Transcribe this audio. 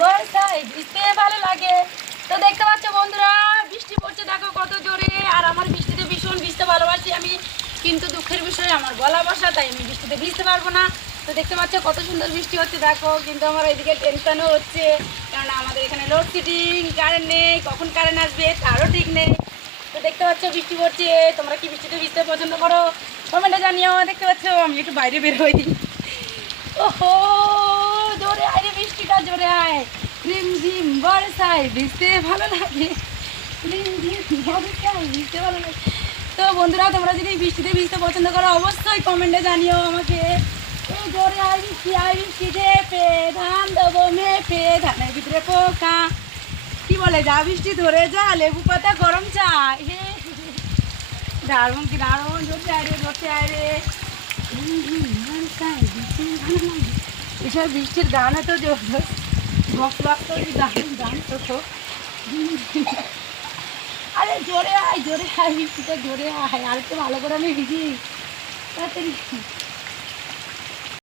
বর্ষায় ভিজতে ভালো লাগে। তো দেখতে পাচ্ছ বন্ধুরা, বৃষ্টি পড়ছে দেখো কত জোরে। আর আমার বৃষ্টিতে ভীষণ ভিজতে ভালোবাসি আমি, কিন্তু দুঃখের বিষয় আমার গলা বসা, তাই আমি বৃষ্টিতে ভিজতে পারবো না। তো দেখতে পাচ্ছ কত সুন্দর বৃষ্টি হচ্ছে দেখো, কিন্তু আমার এদিকে টেনশনও হচ্ছে, কেননা আমাদের এখানে লোডশেডিং, কারেন্ট নেই, কখন কারেন্ট আসবে তারও ঠিক নেই। তো দেখতে পাচ্ছ বৃষ্টি পড়ছে, তোমরা কি বৃষ্টিতে ভিজতে পছন্দ করো কমেন্টে জানিও। দেখতে পাচ্ছ আমি একটু বাইরে বের হই। ওহো, জোরে আয় রে বৃষ্টিটা, জোরে আয়। রিমঝিম বর্ষায় ভিজতে ভালো লাগে, রিমঝিম বর্ষায় ভিজতে ভালো লাগে। তো বন্ধুরা, তোমরা যদি বৃষ্টিতে ভিজতে পছন্দ করো অবশ্যই কমেন্টে জানিও আমাকে। এই জোরে আয় বৃষ্টিতে পে ধান দেবো মেপে, ধানের ভিতরে পোকা। কি বলে, যা বৃষ্টি ধরে যা, লেবু পাতা গরম চা। হে দারুণ কি দারুণ, জোরতে আয় রে, জোরতে আয় রে। এসব বৃষ্টির গান তো বক্স বক্স গান গান তো। আরে জোরে আয় বৃষ্টিতে, জোরে আয়, আর একটু ভালো করে আমি ভিজি তাড়াতাড়ি।